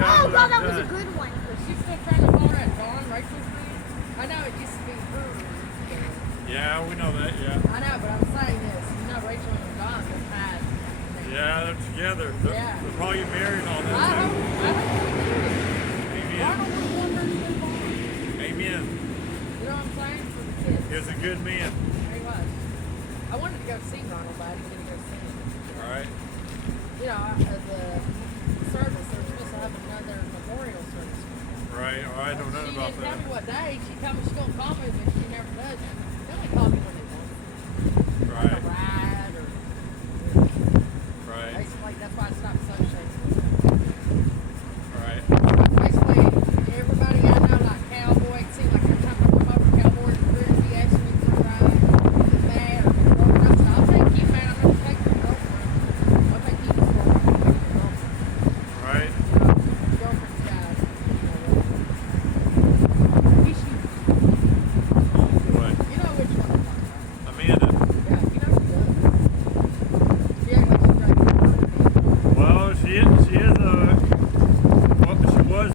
Oh, God, that was a done. good one. Is she still trying to phone at Dawn, Rachel's name? I know it used to be her. Yeah, we know that. Yeah. I know, but I'm saying this. You know, Rachel and Dawn have had. Yeah, they're together. They're, Yeah. they're probably married and all I that. hope they do. Amen. Ronald was one very good father. Amen. You know what I'm saying? For the kids. He was a good man. He was. I wanted to go see Ronald, but I didn't get to go see him. All right. You know, the service, they're supposed to have another memorial service. Right. Oh, I don't know She about didn't tell that. me what day. She told me she's going to call me, but she never does.